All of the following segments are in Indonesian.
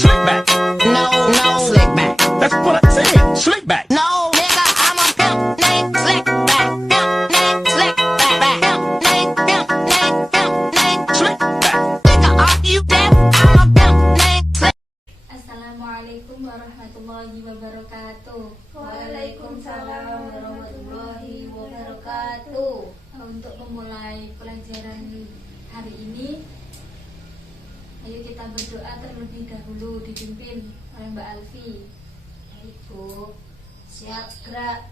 Slick back. No, no, slick back. That's what I said. Slick back. No, nigga, I'm a pimp named Slick back. Pimp named Slick back. Pimp named, pimp named, pimp named Slick back. Nigga, are you deaf? I'm a pimp named Slick. Assalamualaikum warahmatullahi wabarakatuh. Waalaikumsalam warahmatullahi wabarakatuh. Untuk memulai pelajaran hari ini, ayo kita berdoa terlebih dahulu dipimpin oleh Mbak Alfi. Baik Bu, siap gerak.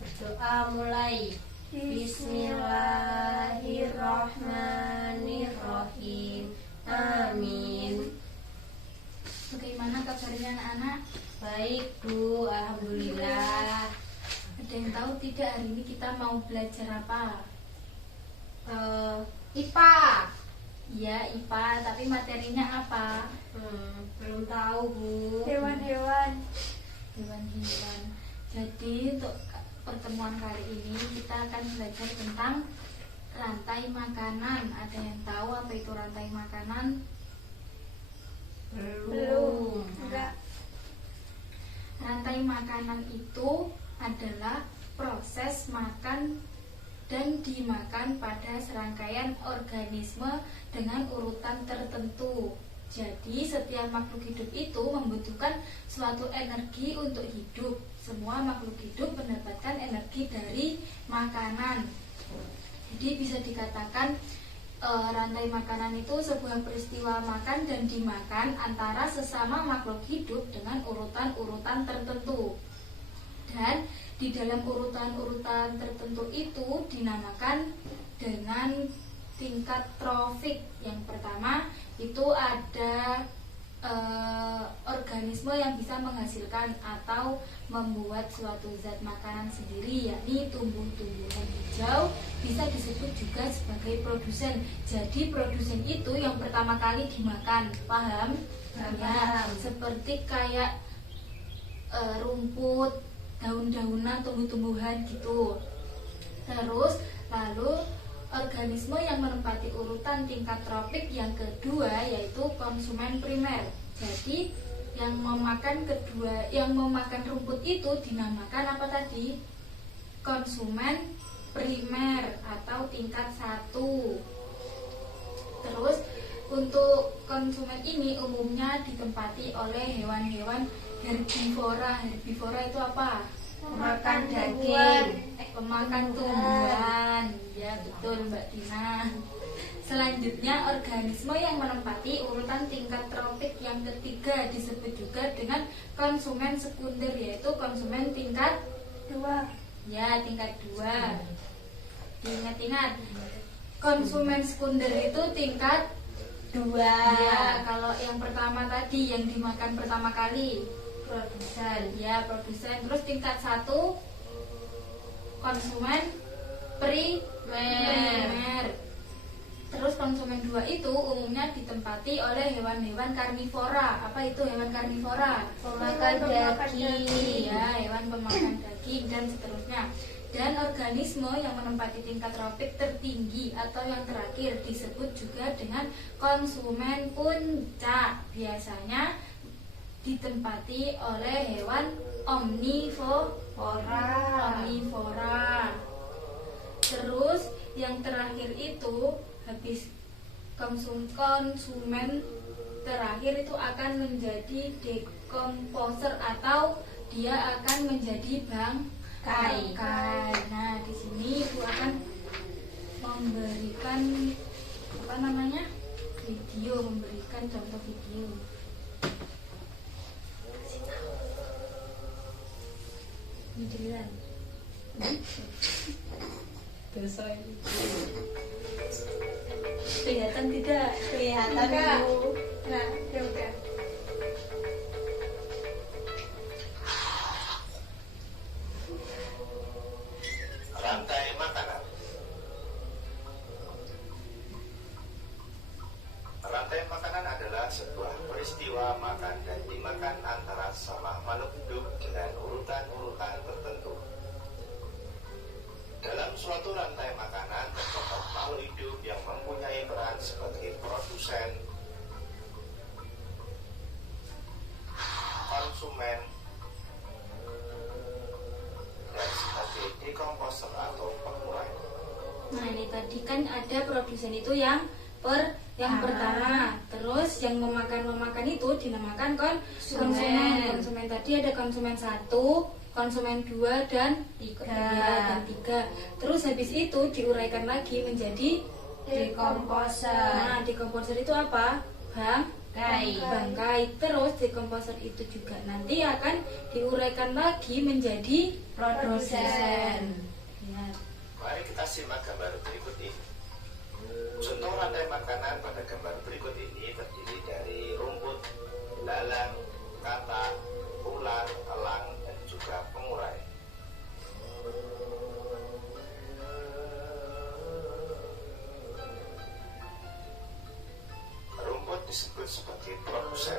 Berdoa mulai. Bismillahirrahmanirrahim. Amin. Bagaimana kabarnya anak-anak? Baik Bu, alhamdulillah. Ada yang tahu tidak hari ini kita mau belajar apa? IPA. Ya, IPA, tapi materinya apa? Belum tahu Bu. Hewan-hewan. Jadi untuk pertemuan kali ini kita akan belajar tentang rantai makanan. Ada yang tahu apa itu rantai makanan? Belum. Enggak. Rantai makanan itu adalah proses makan dan dimakan pada serangkaian organisme dengan urutan tertentu. Jadi setiap makhluk hidup itu membutuhkan suatu energi untuk hidup. Semua makhluk hidup mendapatkan energi dari makanan. Jadi bisa dikatakan rantai makanan itu sebuah peristiwa makan dan dimakan antara sesama makhluk hidup dengan urutan-urutan tertentu. Dan di dalam urutan-urutan tertentu itu dinamakan dengan tingkat trofik. Yang pertama itu ada organisme yang bisa menghasilkan atau membuat suatu zat makanan sendiri, yakni tumbuh-tumbuhan hijau, bisa disebut juga sebagai produsen. Jadi produsen itu yang pertama kali dimakan, paham? Ya, seperti kayak rumput, daun-daunan, tumbuh-tumbuhan gitu. Terus lalu organisme yang menempati urutan tingkat tropik yang kedua yaitu konsumen primer. Jadi yang memakan rumput itu dinamakan apa tadi? Konsumen primer atau tingkat 1. Terus untuk konsumen ini umumnya ditempati oleh hewan-hewan herbivora. Herbivora itu apa? Pemakan daging. Pemakan tumbuhan. Ya betul Mbak Dina. Selanjutnya organisme yang menempati urutan tingkat tropik yang ketiga disebut juga dengan konsumen sekunder, yaitu konsumen tingkat 2. Ya, tingkat 2. Diingat-ingat. Konsumen sekunder itu tingkat 2. Ya, kalau yang pertama tadi yang dimakan pertama kali produsen. Ya, produsen. Terus tingkat 1 konsumen primer. Terus konsumen 2 itu umumnya ditempati oleh hewan-hewan karnivora. Apa itu hewan karnivora? Pemakan daging. Ya, hewan pemakan daging dan seterusnya. Dan organisme yang menempati tingkat tropik tertinggi atau yang terakhir disebut juga dengan konsumen puncak. Biasanya ditempati oleh hewan omnivora. Terus yang terakhir itu habis konsumen terakhir itu akan menjadi decomposer atau dia akan menjadi bangkai. Nah, di sini Ibu akan memberikan memberikan contoh video. Ini dilihat. Kelihatan tidak? Kelihatan Bu. Nah, ya udah. Rantai makanan. Rantai makanan adalah sebuah peristiwa makan dan dimakan antara sama makhluk hidup dengan urutan-urutan tertentu. Dalam suatu rantai makanan terdapat makhluk hidup yang mempunyai peran sebagai produsen, konsumen, dan sebagai dekomposer atau pengurai. Nah, ini tadi kan ada produsen itu yang pertama, terus yang memakan itu dinamakan konsumen. Konsumen tadi ada konsumen 1, konsumen 2 dan 3. Terus habis itu diuraikan lagi menjadi Dekomposer. Nah, dekomposer itu apa? Bangkai. Terus dekomposer itu juga nanti akan diuraikan lagi menjadi Produsen. Ya. Mari kita simak gambar berikut ini. Contoh rantai makanan pada gambar berikut ini terdiri dari rumput, belalang, katak, ular, elang, dan juga pengurai. Rumput disebut sebagai produsen.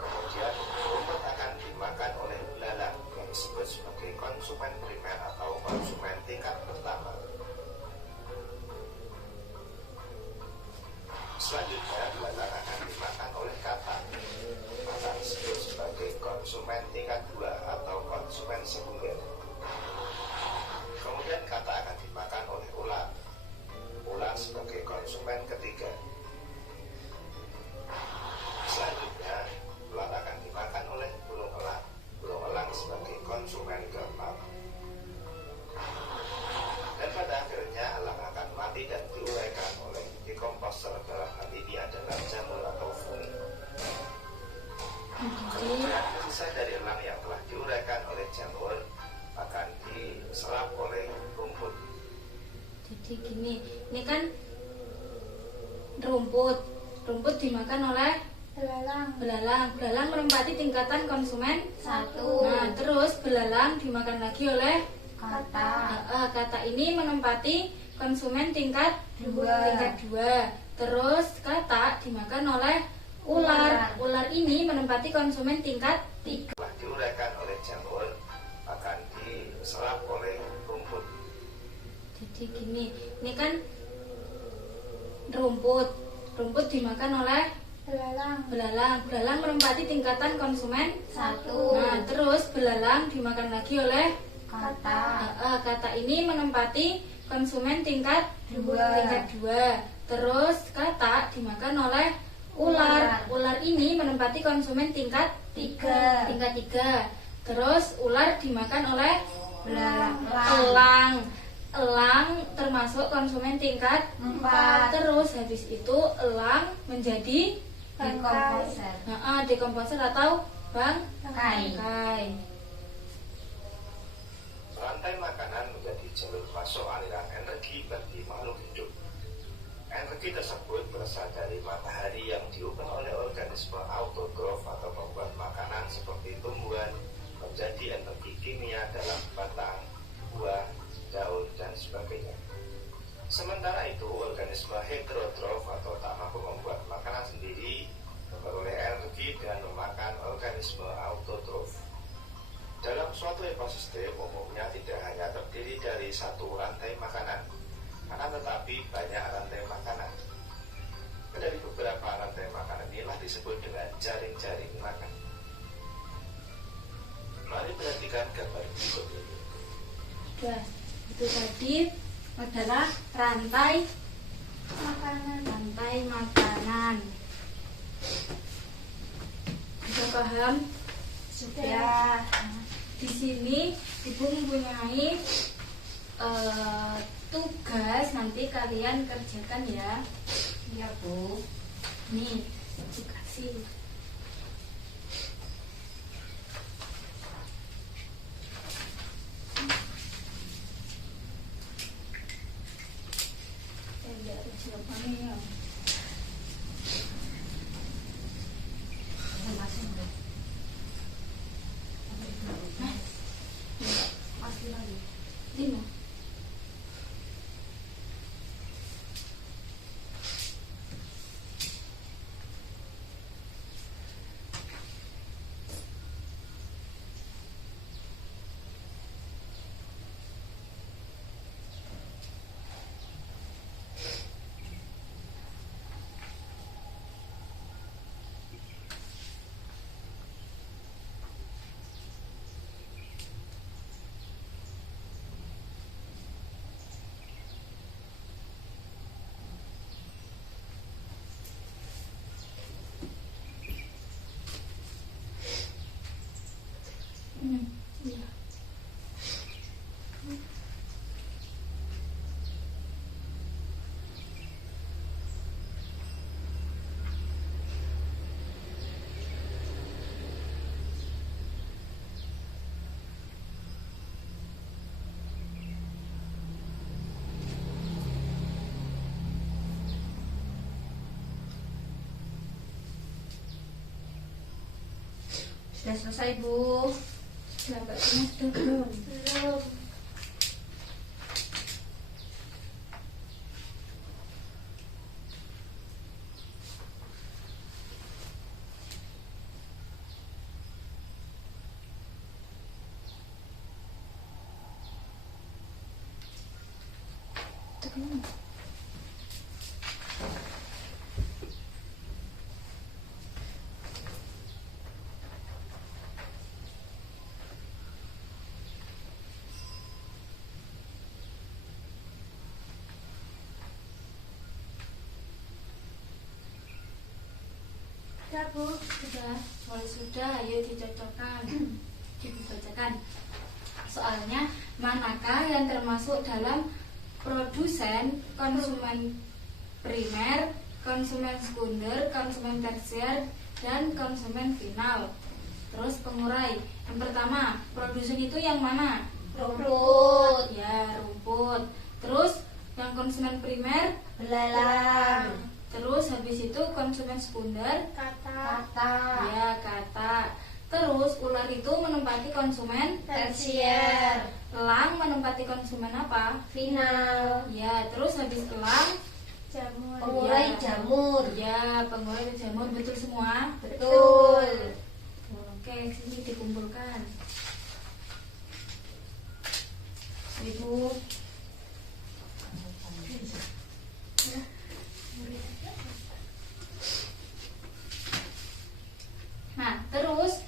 Kemudian rumput akan dimakan oleh belalang yang disebut sebagai konsumen primer atau konsumen tingkat pertama. Selanjutnya belalang akan dimakan oleh katak. Katak disebut sebagai konsumen tingkat 2 atau konsumen sekunder. Kemudian katak akan dimakan oleh ular. Ular sebagai konsumen ketiga. Selanjutnya ular akan dimakan oleh burung elang. Burung elang sebagai konsumen keempat. Dan pada akhirnya elang akan mati dan diuraikan oleh dekomposer, dalam hal ini adalah jamur atau fungi. Kemudian sisa dari elang yang telah diuraikan oleh jamur akan diserap oleh rumput. Jadi gini, ini kan rumput dimakan oleh belalang menempati tingkatan konsumen 1. Nah, terus belalang dimakan lagi oleh Katak. ini menempati konsumen tingkat 2. Terus katak dimakan oleh ular. Ular ini menempati konsumen tingkat 3. Telah diuraikan oleh jamur akan diserap oleh rumput. Jadi gini, ini kan rumput dimakan oleh belalang menempati tingkatan konsumen 1. Nah, terus belalang dimakan lagi oleh Katak. katak ini menempati konsumen tingkat 2. Terus katak dimakan oleh ular. Ular ini menempati konsumen tingkat 3. Terus ular dimakan oleh elang termasuk konsumen tingkat 4. Terus habis itu elang menjadi Dekomposer. dekomposer atau bangkai. Rantai makanan menjadi jalur masuk aliran energi bagi makhluk hidup. Energi tersebut berasal dari matahari yang diubah oleh organisme autotrof atau pembuat makanan seperti tumbuhan menjadi energi kimia dalam batang, buah, daun, dan sebagainya. Sementara itu, organisme heterotrof atau tak mampu membuat makanan sendiri memperoleh energi dengan memakan organisme autotrof. Dalam suatu ekosistem umumnya tidak hanya terdiri dari satu rantai makanan, akan tetapi banyak rantai makanan. Dari beberapa rantai makanan inilah disebut dengan jaring-jaring makan. Mari perhatikan gambar berikut ini. Nah, itu tadi adalah rantai makanan. Sudah paham? Sudah. Di sini Ibu mempunyai tugas, nanti kalian kerjakan ya. Iya, Bu. Nih, dikasih. Tidak ada jawabannya. Masih lagi. 5. Sudah selesai, Bu. Sudah Mbak Tina sudah belum? Belum. Sudah Bu, sudah. Kalau sudah, ayo dicocokkan, dibacakan. Soalnya manakah yang termasuk dalam produsen, konsumen primer, konsumen sekunder, konsumen tersier, dan konsumen final. Terus pengurai. Yang pertama, produsen itu yang mana? Rumput. Ya, rumput. Terus yang konsumen primer, Belalang. terus habis itu konsumen sekunder, Kata. ya kata. Terus ular itu menempati konsumen Tersier. elang menempati konsumen apa? Final. Ya, terus habis elang Jamur. Pengurai Ya. jamur. ya pengurai jamur, betul semua? Betul. Oke, sini dikumpulkan. Ibu. Nah, terus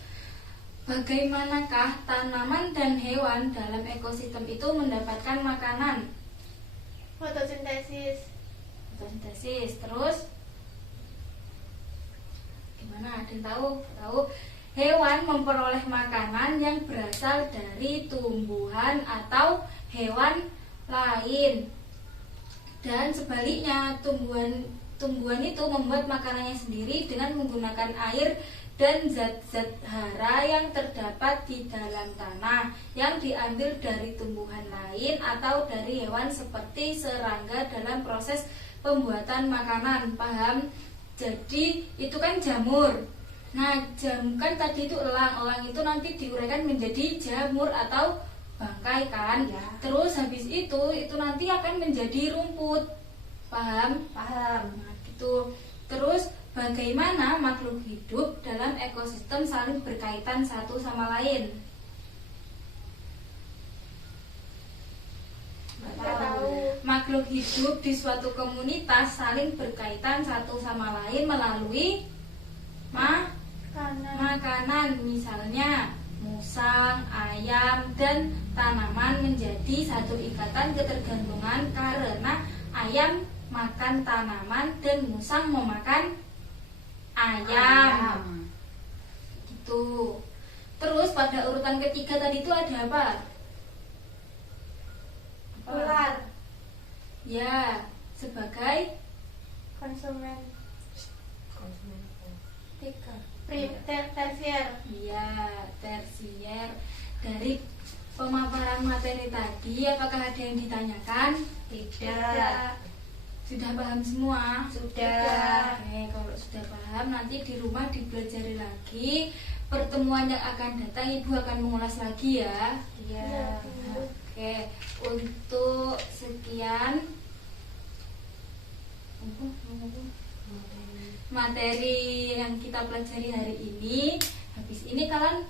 bagaimanakah tanaman dan hewan dalam ekosistem itu mendapatkan makanan? Fotosintesis. Fotosintesis. Terus gimana? Ada yang tahu? Tahu? Hewan memperoleh makanan yang berasal dari tumbuhan atau hewan lain. Dan sebaliknya, tumbuhan itu membuat makanannya sendiri dengan menggunakan air dan zat-zat hara yang terdapat di dalam tanah yang diambil dari tumbuhan lain atau dari hewan seperti serangga dalam proses pembuatan makanan. Paham? Jadi itu kan jamur. Nah, kan tadi itu elang itu nanti diuraikan menjadi jamur atau bangkai kan? Ya. Terus habis itu nanti akan menjadi rumput. Paham? Paham. Nah, gitu. Terus bagaimana makhluk hidup dalam ekosistem saling berkaitan satu sama lain? Nggak tahu. Makhluk hidup di suatu komunitas saling berkaitan satu sama lain melalui makanan. Misalnya musang, ayam, dan tanaman menjadi satu ikatan ketergantungan karena ayam makan tanaman dan musang memakan ayam. Gitu. Terus pada urutan ketiga tadi itu ada apa? Ular. Ya, sebagai Konsumen. tiga. Tersier. Iya, tersier. Dari pemaparan materi tadi, apakah ada yang ditanyakan? Tidak. Sudah paham semua? Sudah. Oke, kalau sudah paham nanti di rumah dipelajari lagi. Pertemuan yang akan datang Ibu akan mengulas lagi ya. Iya. Oke, untuk sekian materi yang kita pelajari hari ini. Habis ini kalian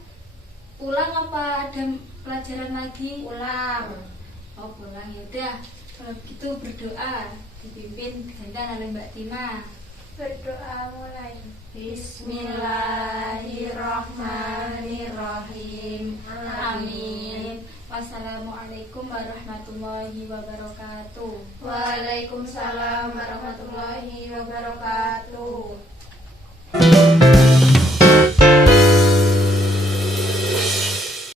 pulang apa ada pelajaran lagi? Ulang. Oh, pulang ya udah. Kalau begitu berdoa dipimpin gantian oleh Mbak Tina. Berdoa mulai. Bismillahirrahmanirrahim. Amin. Wassalamualaikum warahmatullahi wabarakatuh. Waalaikumsalam warahmatullahi